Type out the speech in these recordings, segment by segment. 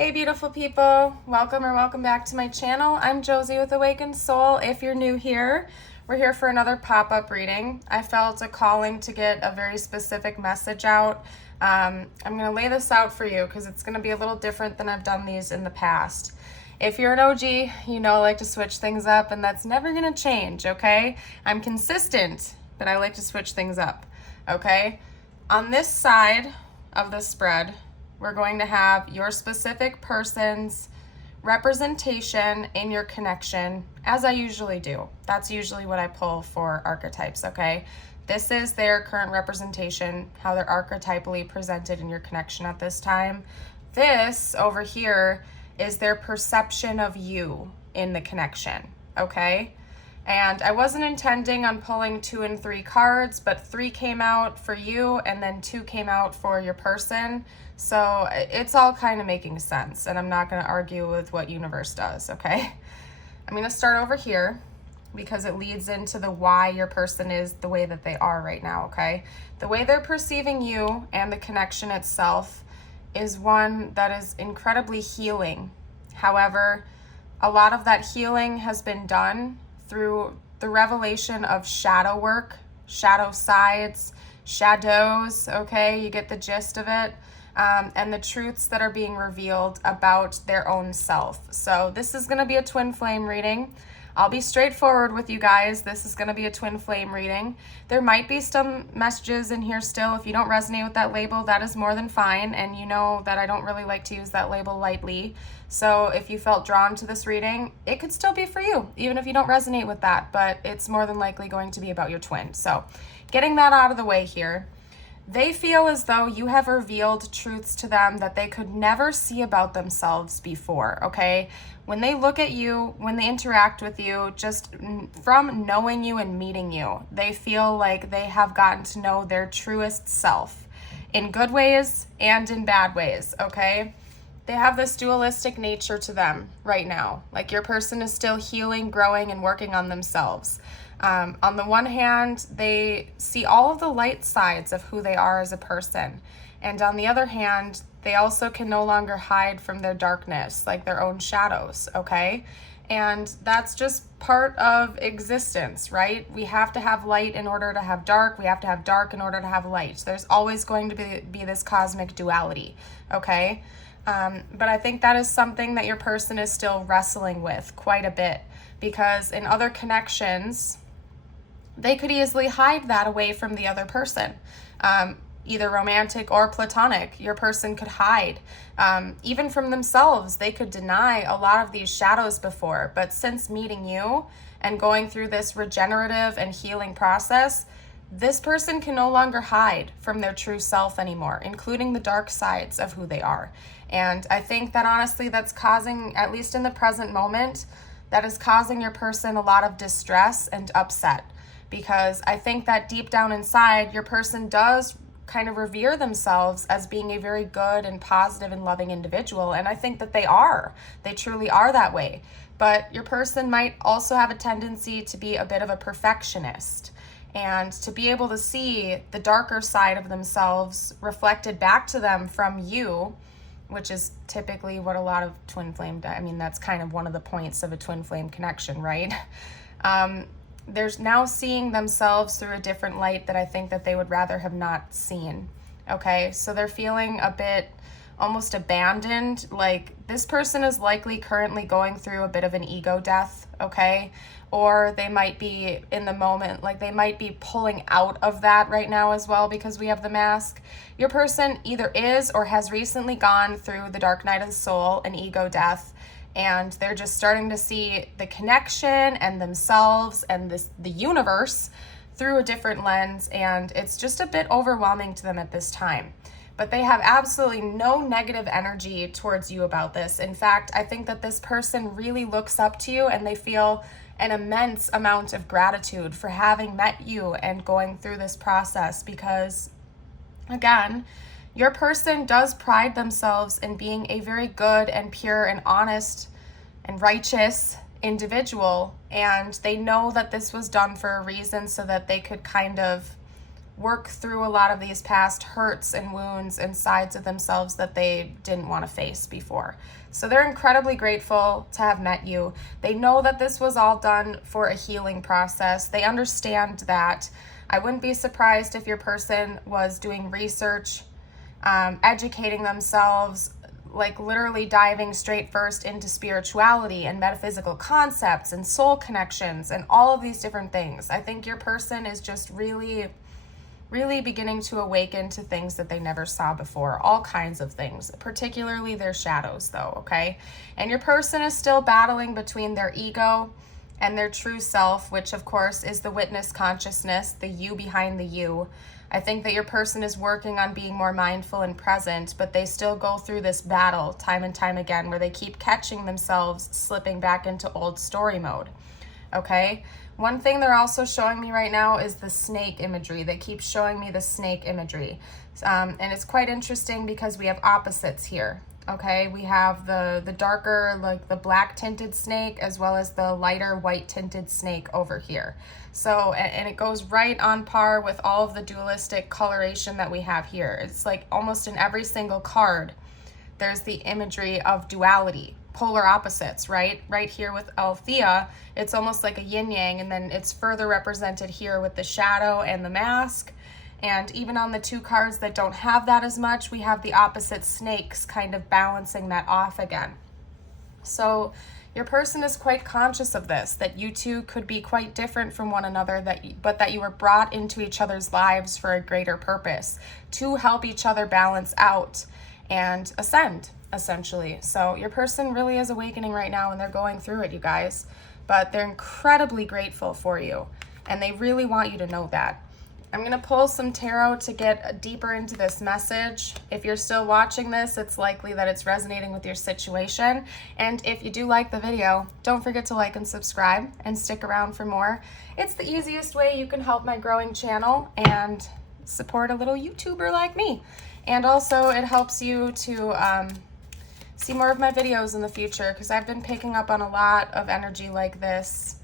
Hey beautiful people, welcome back to my channel. I'm Josie with Awakened Soul. If you're new here, we're here for another pop-up reading. I felt a calling to get a very specific message out. I'm going to lay this out for you because it's going to be a little different than I've done these in the past. If you're an OG, you know I like to switch things up, and that's never going to change, okay? I'm consistent, but I like to switch things up, okay? On this side of the spread, we're going to have your specific person's representation in your connection, as I usually do. That's usually what I pull for archetypes, okay? This is their current representation, how they're archetypally presented in your connection at this time. This over here is their perception of you in the connection, okay? And I wasn't intending on pulling 2 and 3 cards, but 3 came out for you and then 2 came out for your person. So it's all kind of making sense, and I'm not going to argue with what universe does, okay? I'm going to start over here because it leads into the why your person is the way that they are right now, okay? The way they're perceiving you and the connection itself is one that is incredibly healing. However, a lot of that healing has been done through the revelation of shadow work, shadow sides, shadows, okay? You get the gist of it. And the truths that are being revealed about their own self. So this is going to be a twin flame reading. I'll be straightforward with you guys. This is going to be a twin flame reading. There might be some messages in here still. If you don't resonate with that label, that is more than fine. And you know that I don't really like to use that label lightly. So if you felt drawn to this reading, it could still be for you, even if you don't resonate with that. But it's more than likely going to be about your twin. So getting that out of the way here. They feel as though you have revealed truths to them that they could never see about themselves before, okay? When they look at you, when they interact with you, just from knowing you and meeting you, they feel like they have gotten to know their truest self in good ways and in bad ways, okay? They have this dualistic nature to them right now. Like your person is still healing, growing, and working on themselves. On the one hand, they see all of the light sides of who they are as a person. And on the other hand, they also can no longer hide from their darkness, like their own shadows, okay? And that's just part of existence, right? We have to have light in order to have dark. We have to have dark in order to have light. There's always going to be this cosmic duality, okay? But I think that is something that your person is still wrestling with quite a bit, because in other connections, they could easily hide that away from the other person, either romantic or platonic. Your person could hide, even from themselves. They could deny a lot of these shadows before, but since meeting you and going through this regenerative and healing process, this person can no longer hide from their true self anymore, including the dark sides of who they are. And I think that honestly, that's causing, at least in the present moment, that is causing your person a lot of distress and upset. Because I think that deep down inside, your person does kind of revere themselves as being a very good and positive and loving individual. And I think that they are. They truly are that way. But your person might also have a tendency to be a bit of a perfectionist and to be able to see the darker side of themselves reflected back to them from you, which is typically what a lot of twin flame, I mean, that's kind of one of the points of a twin flame connection, right? They're now seeing themselves through a different light that I think that they would rather have not seen, okay? So they're feeling a bit almost abandoned, like this person is likely currently going through a bit of an ego death, okay? Or they might be in the moment, like they might be pulling out of that right now as well because we have the mask. Your person either is or has recently gone through the dark night of the soul, an ego death, and they're just starting to see the connection and themselves and the universe through a different lens, and it's just a bit overwhelming to them at this time. But they have absolutely no negative energy towards you about this. In fact, I think that this person really looks up to you and they feel an immense amount of gratitude for having met you and going through this process because, again, your person does pride themselves in being a very good and pure and honest and righteous individual, and they know that this was done for a reason so that they could kind of work through a lot of these past hurts and wounds and sides of themselves that they didn't want to face before. So they're incredibly grateful to have met you. They know that this was all done for a healing process. They understand that. I wouldn't be surprised if your person was doing research, educating themselves, like literally diving straight first into spirituality and metaphysical concepts and soul connections and all of these different things. I think your person is just really beginning to awaken to things that they never saw before, all kinds of things, particularly their shadows though, okay? And your person is still battling between their ego and their true self, which of course is the witness consciousness, the you behind the you. I think that your person is working on being more mindful and present, but they still go through this battle time and time again where they keep catching themselves slipping back into old story mode, okay? One thing they're also showing me right now is the snake imagery. They keep showing me the snake imagery. And it's quite interesting because we have opposites here, okay? We have the darker, like the black tinted snake, as well as the lighter white tinted snake over here. So, and it goes right on par with all of the dualistic coloration that we have here. It's like almost in every single card, there's the imagery of duality, polar opposites, right? Right here with Althea, it's almost like a yin yang, and then it's further represented here with the shadow and the mask. And even on the two cards that don't have that as much, we have the opposite snakes kind of balancing that off again. So your person is quite conscious of this, that you two could be quite different from one another, but that you were brought into each other's lives for a greater purpose, to help each other balance out and ascend, essentially. So your person really is awakening right now, and they're going through it, you guys. But they're incredibly grateful for you, and they really want you to know that. I'm going to pull some tarot to get deeper into this message. If you're still watching this, it's likely that it's resonating with your situation. And if you do like the video, don't forget to like and subscribe and stick around for more. It's the easiest way you can help my growing channel and support a little YouTuber like me. And also it helps you to see more of my videos in the future, because I've been picking up on a lot of energy like this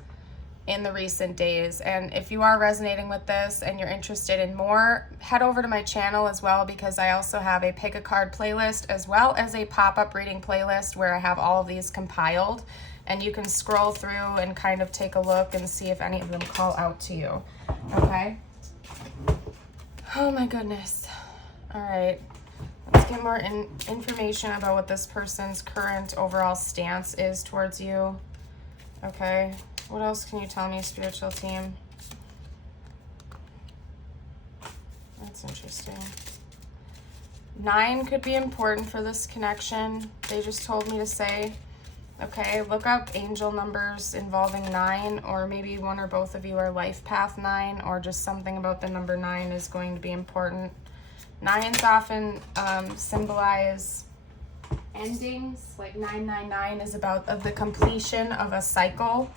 in the recent days. And if you are resonating with this and you're interested in more, head over to my channel as well, because I also have a pick a card playlist as well as a pop-up reading playlist where I have all of these compiled, and you can scroll through and kind of take a look and see if any of them call out to you. Okay? Oh my goodness. All right, let's get more information about what this person's current overall stance is towards you. Okay, what else can you tell me, spiritual team? That's interesting. 9 could be important for this connection. They just told me to say, okay, look up angel numbers involving 9, or maybe one or both of you are life path 9, or just something about the number 9 is going to be important. 9s often symbolize endings, like 999 is about the completion of a cycle.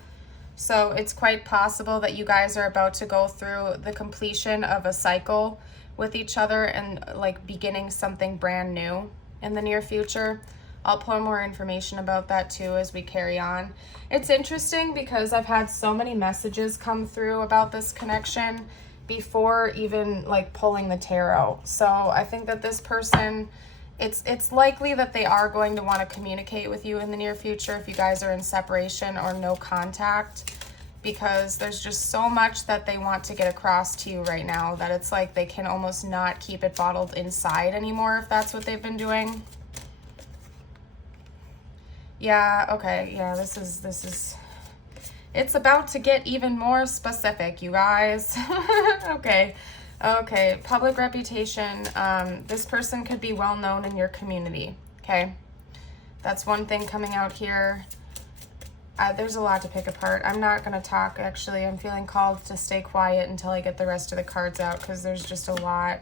So it's quite possible that you guys are about to go through the completion of a cycle with each other and like beginning something brand new in the near future. I'll pull more information about that too as we carry on. It's interesting because I've had so many messages come through about this connection before even like pulling the tarot. So I think that this person, it's likely that they are going to want to communicate with you in the near future if you guys are in separation or no contact, because there's just so much that they want to get across to you right now that it's like they can almost not keep it bottled inside anymore if that's what they've been doing. Yeah, okay, yeah, this is it's about to get even more specific, you guys. Okay, public reputation. This person could be well known in your community, okay? That's one thing coming out here. There's a lot to pick apart. I'm not going to talk, actually. I'm feeling called to stay quiet until I get the rest of the cards out, because there's just a lot.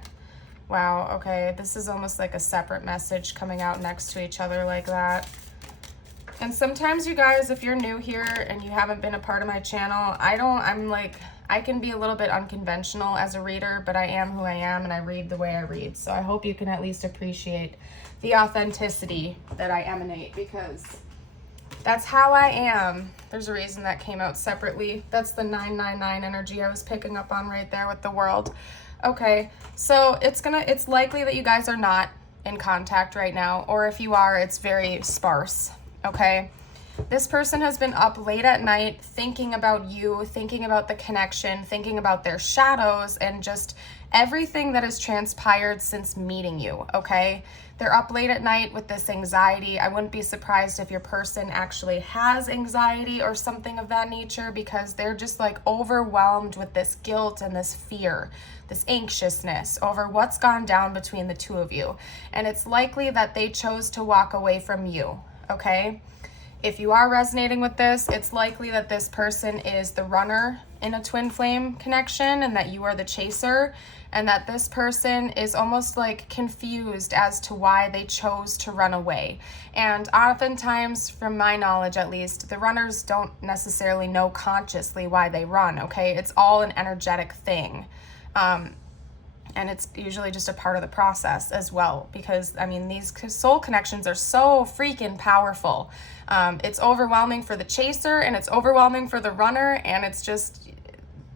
Wow, okay, this is almost like a separate message coming out next to each other like that. And sometimes, you guys, if you're new here and you haven't been a part of my channel, I can be a little bit unconventional as a reader, but I am who I am and I read the way I read. So I hope you can at least appreciate the authenticity that I emanate, because that's how I am. There's a reason that came out separately. That's the 999 energy I was picking up on right there with the world. Okay, so it's likely that you guys are not in contact right now, or if you are, it's very sparse, okay? This person has been up late at night thinking about you, thinking about the connection, thinking about their shadows, and just everything that has transpired since meeting you, okay? They're up late at night with this anxiety. I wouldn't be surprised if your person actually has anxiety or something of that nature, because they're just like overwhelmed with this guilt and this fear, this anxiousness over what's gone down between the two of you. And it's likely that they chose to walk away from you, okay? If you are resonating with this, it's likely that this person is the runner in a twin flame connection and that you are the chaser, and that this person is almost like confused as to why they chose to run away. And oftentimes, from my knowledge at least, the runners don't necessarily know consciously why they run, okay? It's all an energetic thing. And it's usually just a part of the process as well, because I mean, these soul connections are so freaking powerful. It's overwhelming for the chaser and it's overwhelming for the runner, and it's just,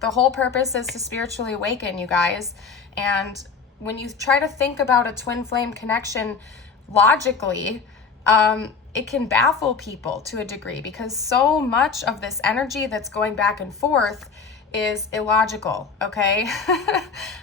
the whole purpose is to spiritually awaken, you guys. And when you try to think about a twin flame connection logically, it can baffle people to a degree, because so much of this energy that's going back and forth is illogical, okay?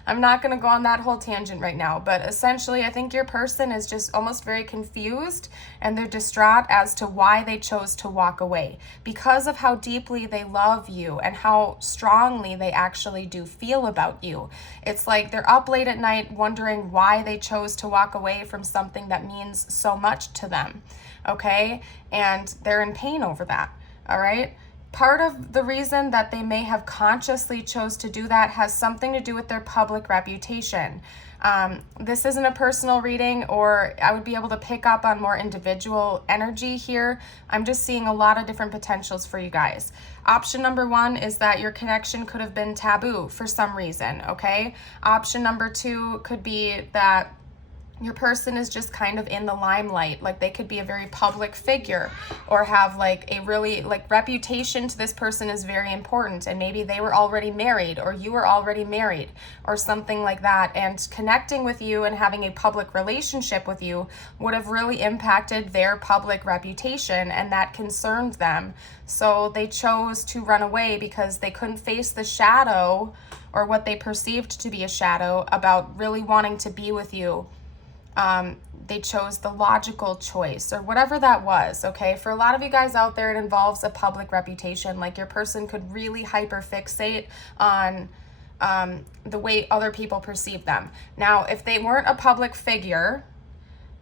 I'm not going to go on that whole tangent right now, but essentially I think your person is just almost very confused, and they're distraught as to why they chose to walk away, because of how deeply they love you and how strongly they actually do feel about you. It's like they're up late at night wondering why they chose to walk away from something that means so much to them, okay? And they're in pain over that, all right? Part of the reason that they may have consciously chose to do that has something to do with their public reputation. This isn't a personal reading, or I would be able to pick up on more individual energy here. I'm just seeing a lot of different potentials for you guys. Option number one is that your connection could have been taboo for some reason, okay? Option number two could be that your person is just kind of in the limelight, like they could be a very public figure or have like a really like reputation to this person is very important, and maybe they were already married or you were already married or something like that, and connecting with you and having a public relationship with you would have really impacted their public reputation, and that concerned them. So they chose to run away because they couldn't face the shadow, or what they perceived to be a shadow, about really wanting to be with you. They chose the logical choice, or whatever that was, okay? For a lot of you guys out there, it involves a public reputation. Like your person could really hyperfixate on the way other people perceive them. Now, if they weren't a public figure,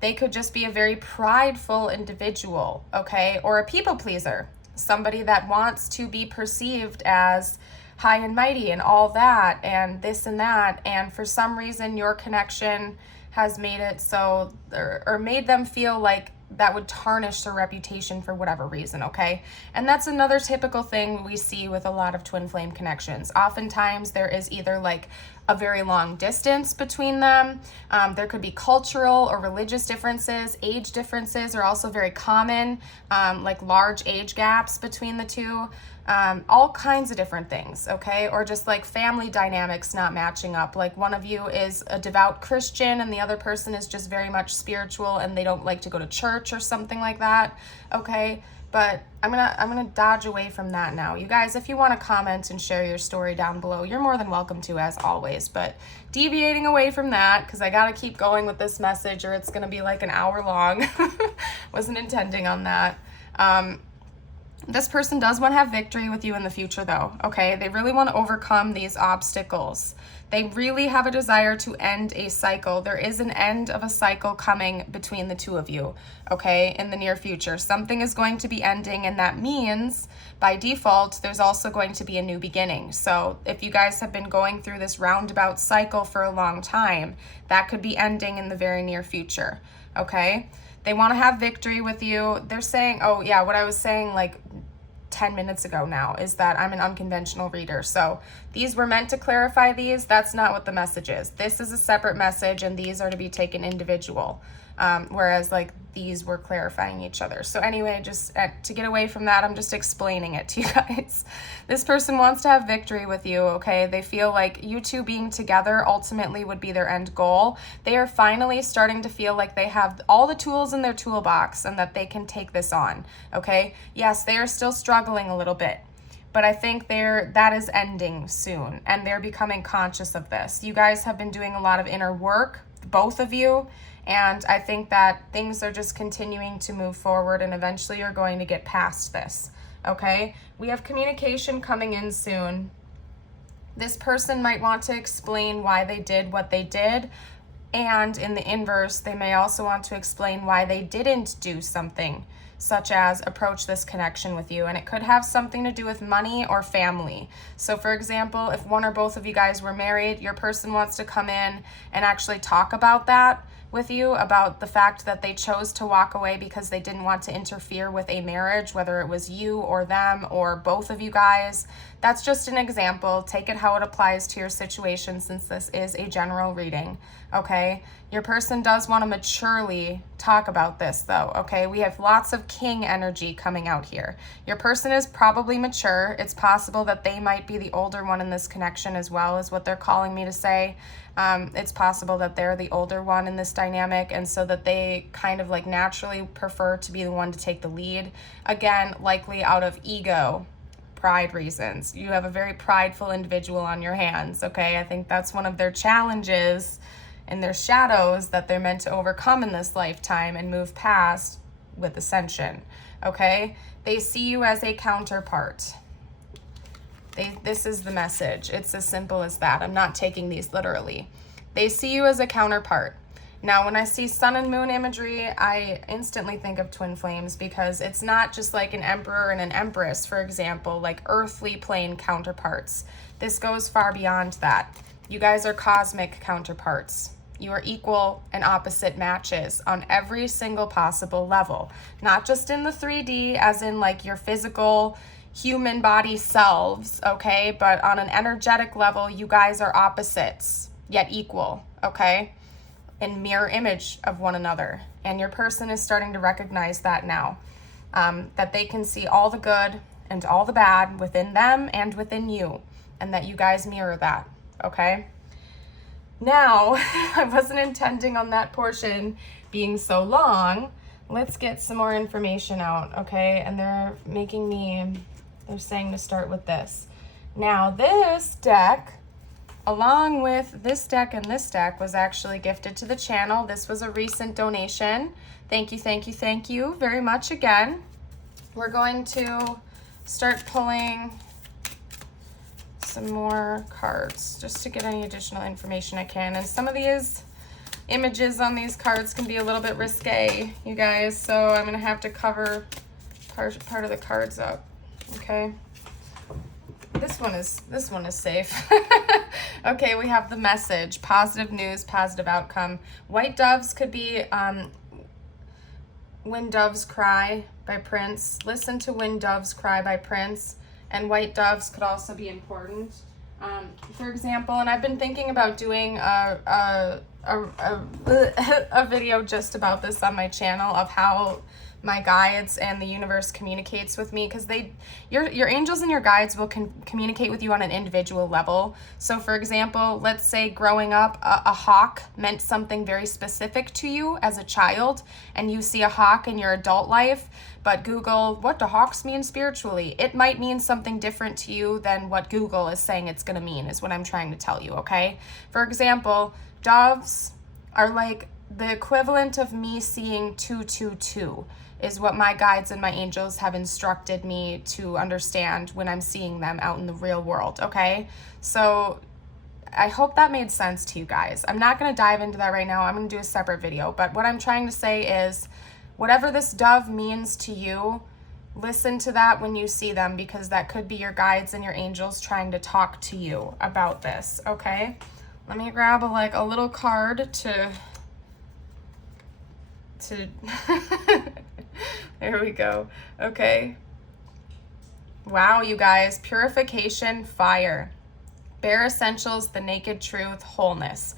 they could just be a very prideful individual, okay? Or a people pleaser, somebody that wants to be perceived as high and mighty and all that and this and that, and for some reason your connection has made it so, or made them feel like that would tarnish their reputation for whatever reason, okay? And that's another typical thing we see with a lot of twin flame connections. Oftentimes there is either like a very long distance between them. There could be cultural or religious differences. Age differences are also very common, like large age gaps between the two. All kinds of different things, okay? Or just like family dynamics not matching up. Like one of you is a devout Christian and the other person is just very much spiritual and they don't like to go to church or something like that, okay? But I'm gonna dodge away from that now. You guys, if you want to comment and share your story down below, you're more than welcome to, as always. But deviating away from that, because I gotta keep going with this message or it's gonna be like an hour long. Wasn't intending on that. This person does want to have victory with you in the future though, okay? They really want to overcome these obstacles. They really have a desire to end a cycle. There is an end of a cycle coming between the two of you, okay, in the near future. Something is going to be ending, and that means by default, there's also going to be a new beginning. So if you guys have been going through this roundabout cycle for a long time, that could be ending in the very near future, okay? They want to have victory with you. They're saying, oh yeah, what I was saying like 10 minutes ago now is that I'm an unconventional reader. So these were meant to clarify these. That's not what the message is. This is a separate message and these are to be taken individual. whereas like these were clarifying each other. So anyway, just to get away from that, I'm just explaining it to you guys. This person wants to have victory with you, okay? They feel like you two being together ultimately would be their end goal. They are finally starting to feel like they have all the tools in their toolbox and that they can take this on, okay? Yes, they are still struggling a little bit, but I think that is ending soon, and they're becoming conscious of this. You guys have been doing a lot of inner work, both of you, and I think that things are just continuing to move forward, and eventually you're going to get past this, okay? We have communication coming in soon. This person might want to explain why they did what they did, and in the inverse, they may also want to explain why they didn't do something, such as approach this connection with you. And it could have something to do with money or family. So for example, if one or both of you guys were married, your person wants to come in and actually talk about that with you, about the fact that they chose to walk away because they didn't want to interfere with a marriage, whether it was you or them or both of you guys. That's just an example. Take it how it applies to your situation, since this is a general reading, okay? Your person does want to maturely talk about this though, okay? We have lots of king energy coming out here. Your person is probably mature. It's possible that they might be the older one in this connection as well, is what they're calling me to say. It's possible that they're the older one in this dynamic, and so that they kind of like naturally prefer to be the one to take the lead. Again, likely out of ego, pride reasons. You have a very prideful individual on your hands, okay? I think that's one of their challenges and their shadows that they're meant to overcome in this lifetime and move past with ascension, okay? They see you as a counterpart. This is the message. It's as simple as that. I'm not taking these literally. They see you as a counterpart. Now, when I see sun and moon imagery, I instantly think of twin flames, because it's not just like an emperor and an empress, for example, like earthly plane counterparts. This goes far beyond that. You guys are cosmic counterparts. You are equal and opposite matches on every single possible level, not just in the 3D, as in like your physical human body selves, okay? But on an energetic level, you guys are opposites, yet equal, okay? And mirror image of one another. And your person is starting to recognize that now, that they can see all the good and all the bad within them and within you, and that you guys mirror that, okay? Now, I wasn't intending on that portion being so long. Let's get some more information out, okay? And they're saying to start with this. Now, this deck, along with this deck and this deck, was actually gifted to the channel. This was a recent donation. Thank you, thank you, thank you very much again. We're going to start pulling some more cards just to get any additional information I can. And some of these images on these cards can be a little bit risque, you guys, so I'm gonna have to cover part of the cards up, okay? This one is safe. Okay, we have the message: positive news, positive outcome. White doves could be When Doves Cry by Prince. Listen to When Doves Cry by Prince. And white doves could also be important. For example, and I've been thinking about doing a video just about this on my channel, of how my guides and the universe communicates with me, because your angels and your guides will communicate with you on an individual level. So for example, let's say growing up, a hawk meant something very specific to you as a child, and you see a hawk in your adult life, but Google, what do hawks mean spiritually? It might mean something different to you than what Google is saying it's going to mean, is what I'm trying to tell you, okay? For example, doves are like the equivalent of me seeing 222, is what my guides and my angels have instructed me to understand when I'm seeing them out in the real world, okay? So I hope that made sense to you guys. I'm not going to dive into that right now. I'm going to do a separate video, but what I'm trying to say is, whatever this dove means to you, listen to that when you see them, because that could be your guides and your angels trying to talk to you about this, okay? Let me grab a little card to there we go. Okay. Wow, you guys. Purification, fire. Bare essentials, the naked truth, wholeness.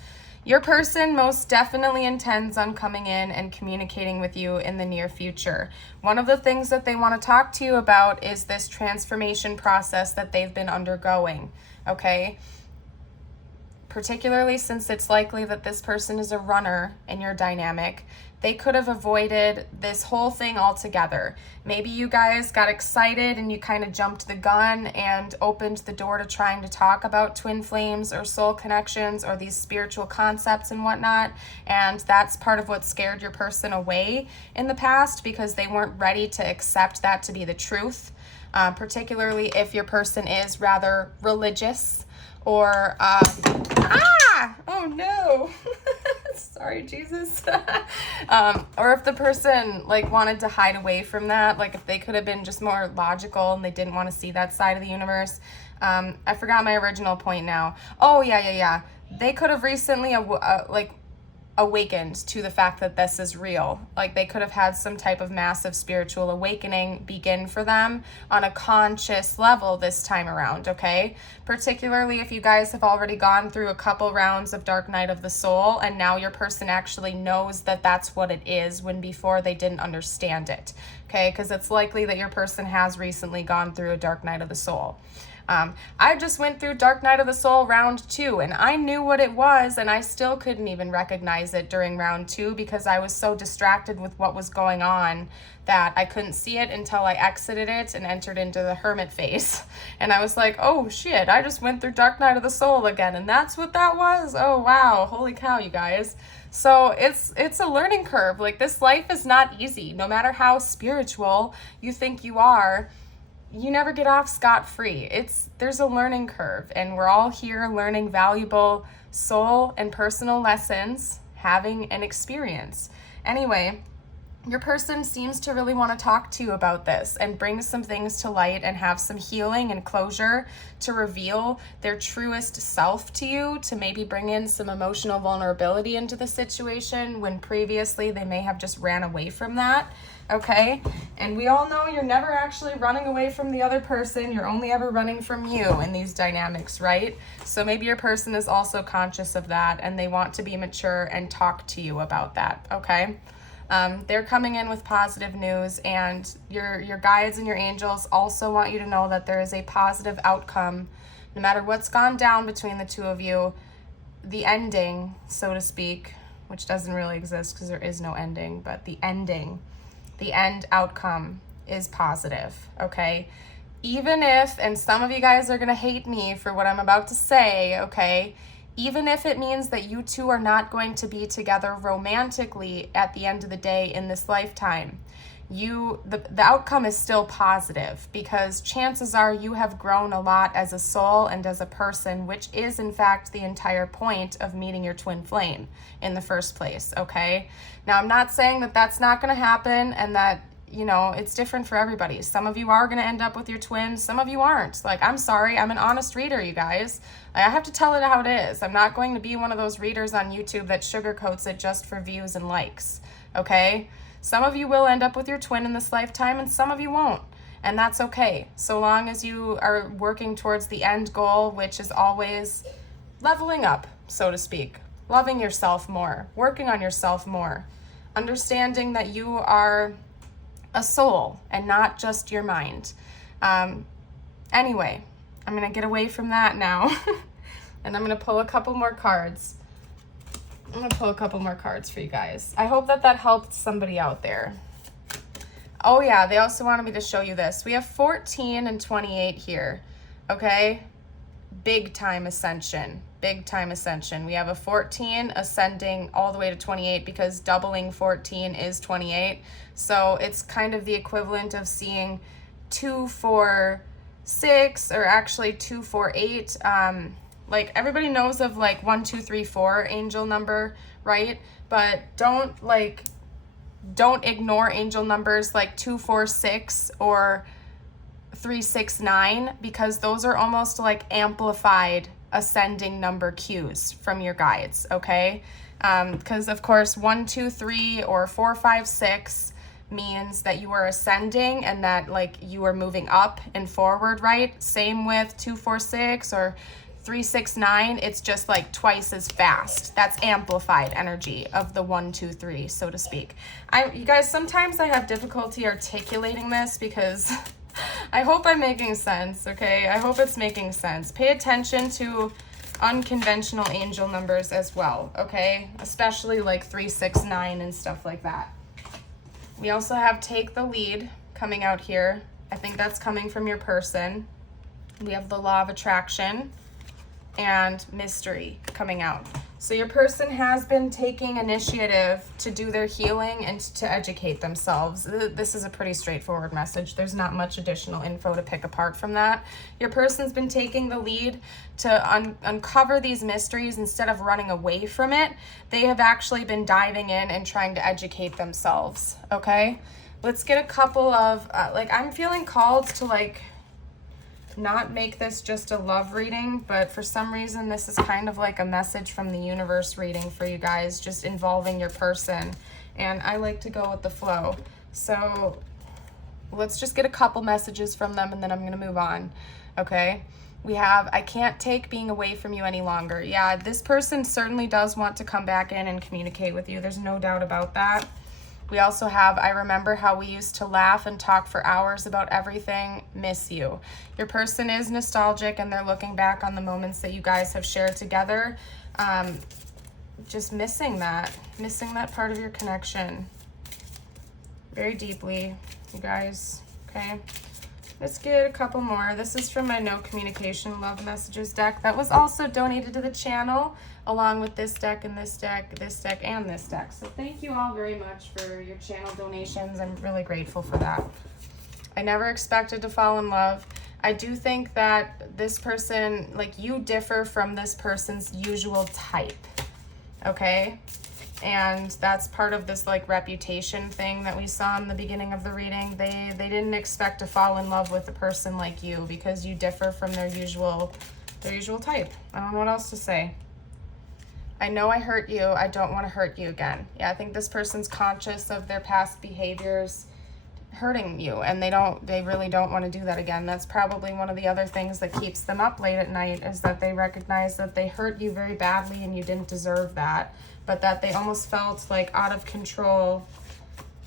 Your person most definitely intends on coming in and communicating with you in the near future. One of the things that they want to talk to you about is this transformation process that they've been undergoing, okay? Particularly since it's likely that this person is a runner in your dynamic, they could have avoided this whole thing altogether. Maybe you guys got excited and you kind of jumped the gun and opened the door to trying to talk about twin flames or soul connections or these spiritual concepts and whatnot, and that's part of what scared your person away in the past because they weren't ready to accept that to be the truth, particularly if your person is rather religious or oh no. Sorry, Jesus. Or if the person like wanted to hide away from that, like if they could have been just more logical and they didn't want to see that side of the universe. I forgot my original point now. Oh yeah. They could have recently awakened to the fact that this is real. Like they could have had some type of massive spiritual awakening begin for them on a conscious level this time around, okay? Particularly if you guys have already gone through a couple rounds of Dark Night of the Soul and now your person actually knows that that's what it is when before they didn't understand it, okay? Because it's likely that your person has recently gone through a Dark Night of the Soul. I just went through Dark Night of the Soul round 2 and I knew what it was and I still couldn't even recognize it during round 2 because I was so distracted with what was going on that I couldn't see it until I exited it and entered into the hermit phase. And I was like, oh shit, I just went through Dark Night of the Soul again and that's what that was? Oh wow, holy cow, you guys. So it's a learning curve. Like this life is not easy. No matter how spiritual you think you are, you never get off scot-free. There's a learning curve and we're all here learning valuable soul and personal lessons, having an experience. Anyway, your person seems to really want to talk to you about this and bring some things to light and have some healing and closure to reveal their truest self to you, to maybe bring in some emotional vulnerability into the situation when previously they may have just ran away from that. Okay, and we all know you're never actually running away from the other person. You're only ever running from you in these dynamics, right? So maybe your person is also conscious of that and they want to be mature and talk to you about that, okay? They're coming in with positive news and your guides and your angels also want you to know that there is a positive outcome. No matter what's gone down between the two of you, the ending, so to speak, which doesn't really exist because there is no ending, but the end outcome is positive, okay? Even if, and some of you guys are gonna hate me for what I'm about to say, okay? Even if it means that you two are not going to be together romantically at the end of the day in this lifetime, the outcome is still positive because chances are you have grown a lot as a soul and as a person, which is in fact the entire point of meeting your twin flame in the first place, okay? Now, I'm not saying that that's not going to happen and that, you know, it's different for everybody. Some of you are going to end up with your twins. Some of you aren't. Like, I'm sorry. I'm an honest reader, you guys. I have to tell it how it is. I'm not going to be one of those readers on YouTube that sugarcoats it just for views and likes, okay? Some of you will end up with your twin in this lifetime and some of you won't. And that's okay. So long as you are working towards the end goal, which is always leveling up, so to speak. Loving yourself more. Working on yourself more. Understanding that you are a soul and not just your mind. Anyway, I'm going to get away from that now. And I'm going to pull a couple more cards. I'm going to pull a couple more cards for you guys. I hope that helped somebody out there. Oh yeah, they also wanted me to show you this. We have 14 and 28 here, okay? Big time ascension. Big time ascension. We have a 14 ascending all the way to 28 because doubling 14 is 28. So it's kind of the equivalent of seeing 2, 4, 6, or actually 2, 4, 8. Like everybody knows of like 1, 2, 3, 4 angel number, right? But don't ignore angel numbers like 2, 4, 6 or 3, 6, 9 because those are almost like amplified ascending number cues from your guides, okay? Because of course 1, 2, 3 or 4, 5, 6 means that you are ascending and that like you are moving up and forward, right? Same with 2, 4, 6 or 369, it's just like twice as fast. That's amplified energy of the 1, 2, 3, so to speak. You guys, sometimes I have difficulty articulating this because I hope I'm making sense, okay? I hope it's making sense. Pay attention to unconventional angel numbers as well, okay? Especially like 369 and stuff like that. We also have take the lead coming out here. I think that's coming from your person. We have the law of attraction and mystery coming out. So your person has been taking initiative to do their healing and to educate themselves. This is a pretty straightforward message. There's not much additional info to pick apart from that. Your person's been taking the lead to uncover these mysteries instead of running away from it. They have actually been diving in and trying to educate themselves, okay? Let's get a couple of, I'm feeling called to not make this just a love reading, but for some reason this is kind of like a message from the universe reading for you guys, just involving your person, and I like to go with the flow. So let's just get a couple messages from them and then I'm gonna move on, okay? We have, I can't take being away from you any longer. Yeah, this person certainly does want to come back in and communicate with you. There's no doubt about that. We also have, I remember how we used to laugh and talk for hours about everything, miss you. Your person is nostalgic and they're looking back on the moments that you guys have shared together. Just missing that part of your connection very deeply, you guys, okay? Let's get a couple more. This is from my No Communication Love Messages deck that was also donated to the channel, along with this deck and this deck, this deck and this deck. So thank you all very much for your channel donations. I'm really grateful for that. I never expected to fall in love. I do think that this person, you differ from this person's usual type, okay? And that's part of this reputation thing that we saw in the beginning of the reading. They didn't expect to fall in love with a person like you because you differ from their usual type. I don't know what else to say. I know I hurt you. I don't want to hurt you again. Yeah, I think this person's conscious of their past behaviors hurting you, and they really don't want to do that again. That's probably one of the other things that keeps them up late at night, is that they recognize that they hurt you very badly and you didn't deserve that, but that they almost felt out of control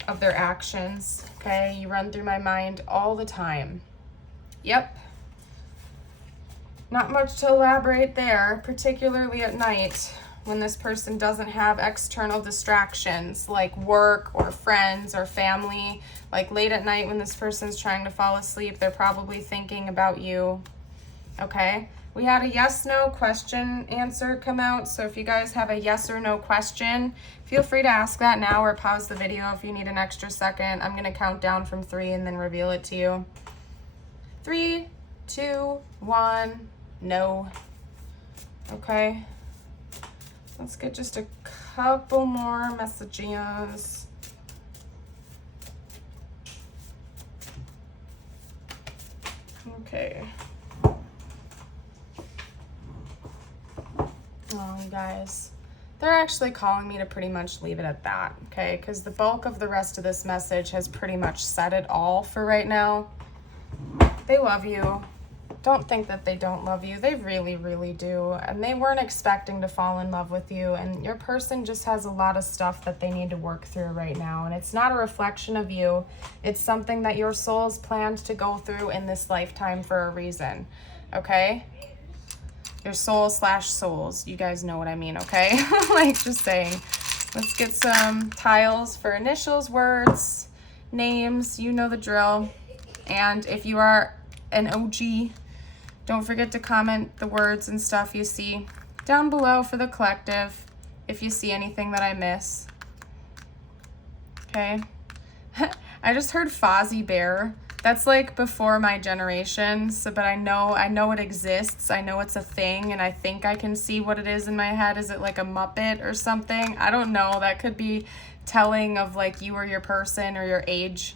of their actions. Okay, you run through my mind all the time. Yep. Not much to elaborate there, particularly at night when this person doesn't have external distractions like work or friends or family. Late at night when this person's trying to fall asleep, they're probably thinking about you, okay? We had a yes/no question answer come out, so if you guys have a yes or no question, feel free to ask that now or pause the video if you need an extra second. I'm gonna count down from 3 and then reveal it to you. 3, 2, 1, no. Okay. Let's get just a couple more messages. Okay. Oh, you guys. They're actually calling me to pretty much leave it at that, okay? Because the bulk of the rest of this message has pretty much said it all for right now. They love you. Don't think that they don't love you. They really, really do. And they weren't expecting to fall in love with you. And your person just has a lot of stuff that they need to work through right now. And it's not a reflection of you. It's something that your soul's planned to go through in this lifetime for a reason. Okay? Your soul/souls. You guys know what I mean, okay? Just saying. Let's get some tiles for initials, words, names. You know the drill. And if you are an OG, don't forget to comment the words and stuff you see down below for the collective if you see anything that I miss. Okay. I just heard Fozzie Bear. That's before my generation, but I know it exists. I know it's a thing, and I think I can see what it is in my head. Is it like a Muppet or something? I don't know. That could be telling of you or your person or your age.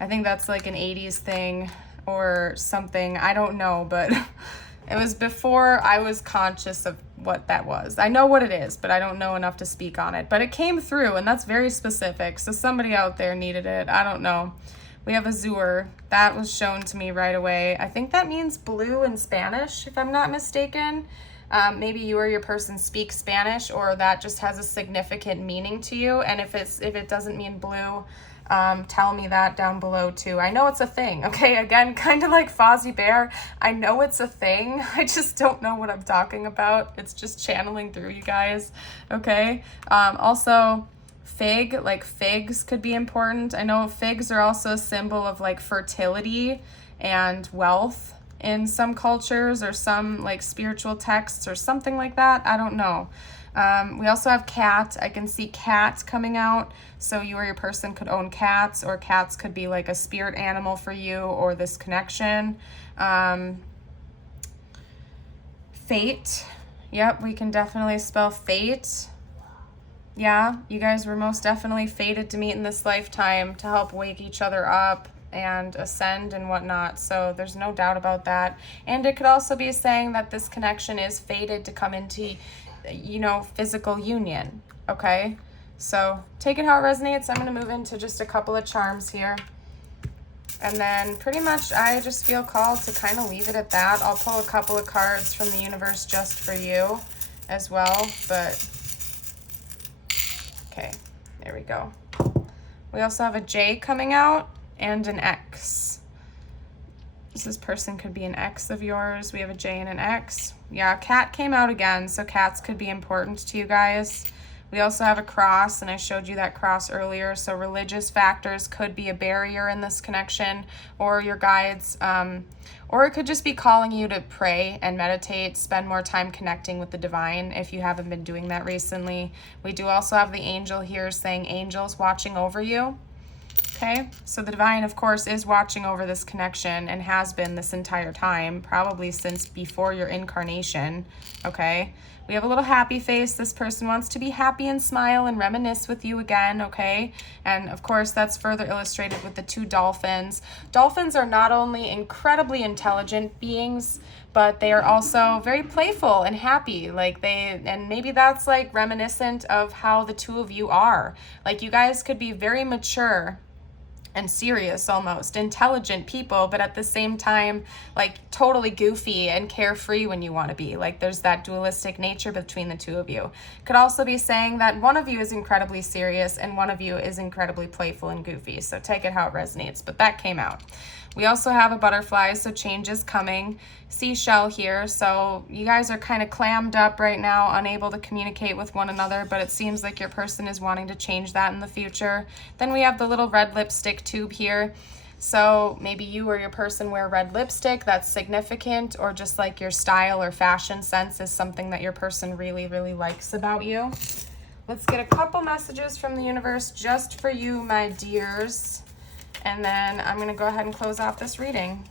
I think that's an 80s thing or something. I don't know, but it was before I was conscious of what that was. I know what it is, but I don't know enough to speak on it. But it came through, and that's very specific. So somebody out there needed it. I don't know. We have azure. That was shown to me right away. I think that means blue in Spanish, if I'm not mistaken. Maybe you or your person speak Spanish, or that just has a significant meaning to you. And if it doesn't mean blue, tell me that down below too. I know it's a thing, okay? Again, kind of like Fozzie Bear. I know it's a thing. I just don't know what I'm talking about. It's just channeling through you guys, okay? Also, fig, like figs could be important. I know figs are also a symbol of like fertility and wealth in some cultures, or some like spiritual texts or something like that. I don't know. We also have cat. I can see cat coming out. So you or your person could own cats, or cats could be like a spirit animal for you or this connection. Fate. Yep, we can definitely spell fate. Yeah, you guys were most definitely fated to meet in this lifetime to help wake each other up and ascend and whatnot. So there's no doubt about that. And it could also be saying that this connection is fated to come into, you know, physical union. Okay, so take it how it resonates. I'm going to move into just a couple of charms here. And then pretty much I just feel called to kind of leave it at that. I'll pull a couple of cards from the universe just for you as well. But okay, there we go. We also have a J coming out and an X. This person could be an ex of yours. We have a J and an X. Yeah, cat came out again, so cats could be important to you guys. We also have a cross, and I showed you that cross earlier. So religious factors could be a barrier in this connection, or your guides, or it could just be calling you to pray and meditate, spend more time connecting with the divine if you haven't been doing that recently. We do also have the angel here saying angels watching over you. Okay, so the divine, of course, is watching over this connection and has been this entire time, probably since before your incarnation. Okay, we have a little happy face. This person wants to be happy and smile and reminisce with you again. Okay, and of course, that's further illustrated with the two dolphins. Dolphins are not only incredibly intelligent beings, but they are also very playful and happy. And maybe that's like reminiscent of how the two of you are. Like, you guys could be very mature and serious, almost intelligent people, but at the same time, like totally goofy and carefree when you want to be. Like, there's that dualistic nature between the two of you. Could also be saying that one of you is incredibly serious and one of you is incredibly playful and goofy. So take it how it resonates, but that came out. We also have a butterfly, so change is coming. Seashell here, so you guys are kind of clammed up right now, unable to communicate with one another, but it seems like your person is wanting to change that in the future. Then we have the little red lipstick tube here. So maybe you or your person wear red lipstick, that's significant, or just like your style or fashion sense is something that your person really, really likes about you. Let's get a couple messages from the universe just for you, my dears. And then I'm going to go ahead and close off this reading.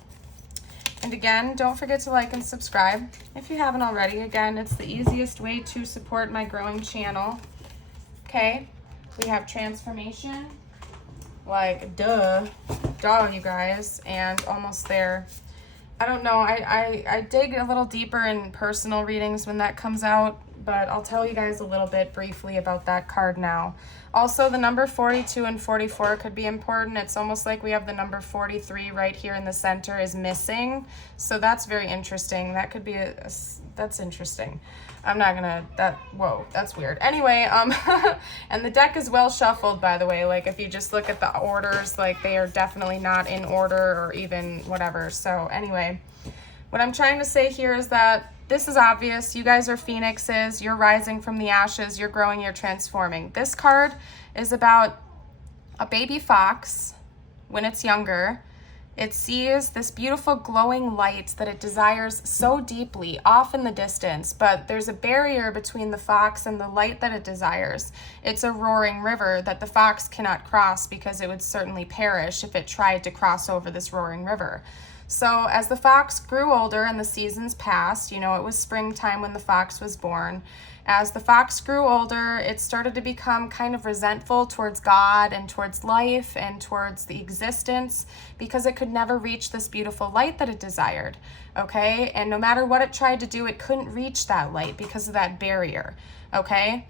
And again, don't forget to like and subscribe if you haven't already. Again, it's the easiest way to support my growing channel. Okay, we have transformation. Like, duh, you guys, and almost there. I don't know, I dig a little deeper in personal readings when that comes out, but I'll tell you guys a little bit briefly about that card now. Also, the number 42 and 44 could be important. It's almost like we have the number 43 right here in the center is missing. So that's very interesting. That could be that's interesting. I'm not gonna, whoa, that's weird. Anyway, and the deck is well shuffled, by the way. Like, if you just look at the orders, like, they are definitely not in order or even whatever. So anyway, what I'm trying to say here is that this is obvious. You guys are phoenixes. You're rising from the ashes. You're growing. You're transforming. This card is about a baby fox when it's younger. It sees this beautiful glowing light that it desires so deeply off in the distance, but there's a barrier between the fox and the light that it desires. It's a roaring river that the fox cannot cross because it would certainly perish if it tried to cross over this roaring river. So as the fox grew older and the seasons passed, you know, it was springtime when the fox was born. As the fox grew older, it started to become kind of resentful towards God and towards life and towards the existence because it could never reach this beautiful light that it desired, okay? And no matter what it tried to do, it couldn't reach that light because of that barrier, okay?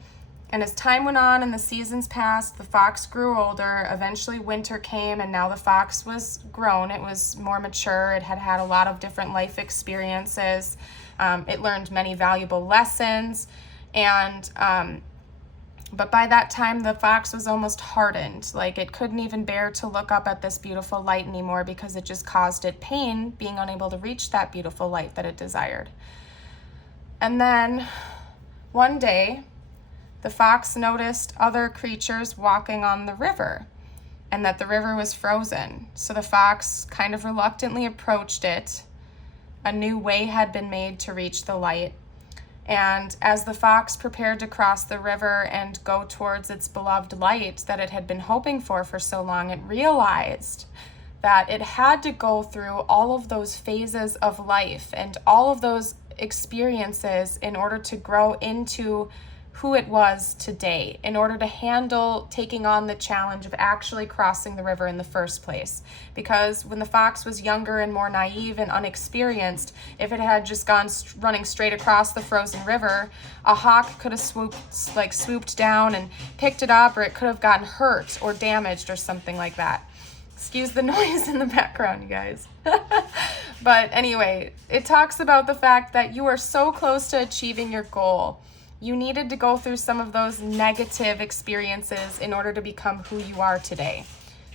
And as time went on and the seasons passed, the fox grew older. Eventually winter came, and now the fox was grown. It was more mature. It had had a lot of different life experiences. It learned many valuable lessons. But by that time, the fox was almost hardened. Like, it couldn't even bear to look up at this beautiful light anymore because it just caused it pain, being unable to reach that beautiful light that it desired. And then one day, the fox noticed other creatures walking on the river, and that the river was frozen. So the fox kind of reluctantly approached it. A new way had been made to reach the light. And as the fox prepared to cross the river and go towards its beloved light that it had been hoping for so long, it realized that it had to go through all of those phases of life and all of those experiences in order to grow into who it was today, in order to handle taking on the challenge of actually crossing the river in the first place. Because when the fox was younger and more naive and unexperienced, if it had just gone running straight across the frozen river, a hawk could have swooped down and picked it up, or it could have gotten hurt or damaged or something like that. Excuse the noise in the background, you guys. But anyway, it talks about the fact that you are so close to achieving your goal. You needed to go through some of those negative experiences in order to become who you are today.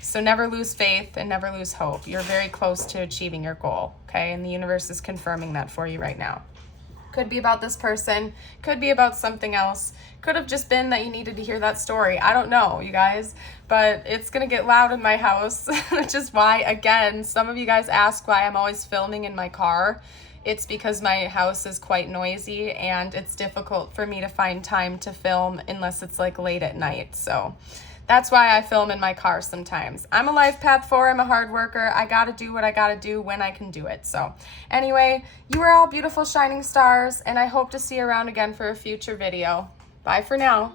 So never lose faith and never lose hope. You're very close to achieving your goal, okay? And the universe is confirming that for you right now. Could be about this person, could be about something else, could have just been that you needed to hear that story. I don't know, you guys, but it's gonna get loud in my house, which is why, again, some of you guys ask why I'm always filming in my car. It's because my house is quite noisy and it's difficult for me to find time to film unless it's like late at night. So that's why I film in my car sometimes. I'm a life path 4, I'm a hard worker. I gotta do what I gotta do when I can do it. So anyway, you are all beautiful shining stars, and I hope to see you around again for a future video. Bye for now.